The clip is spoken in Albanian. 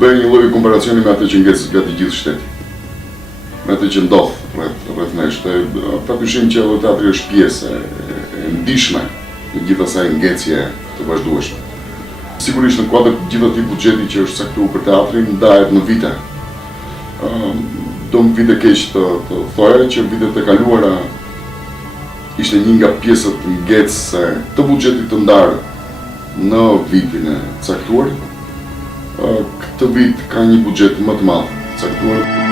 bëj një lloj komparacioni me atë që ngec gati gjithë shteti. Me atë që ndodh rreth nesh. Patyshim që edhe teatri është pjesë e ndishme në gjithë asaj ngecje të vazhdueshme. Sigurisht në kuadër të gjithë atij buxheti që është caktuar për teatrin ndahet në vite. Do më vite keq të thoja që vitet e kaluara ishte një nga pjesët ngecëse të buxhetit të ndarë në vitin e caktuar. Këtë vit ka një buxhet më të madh caktuar.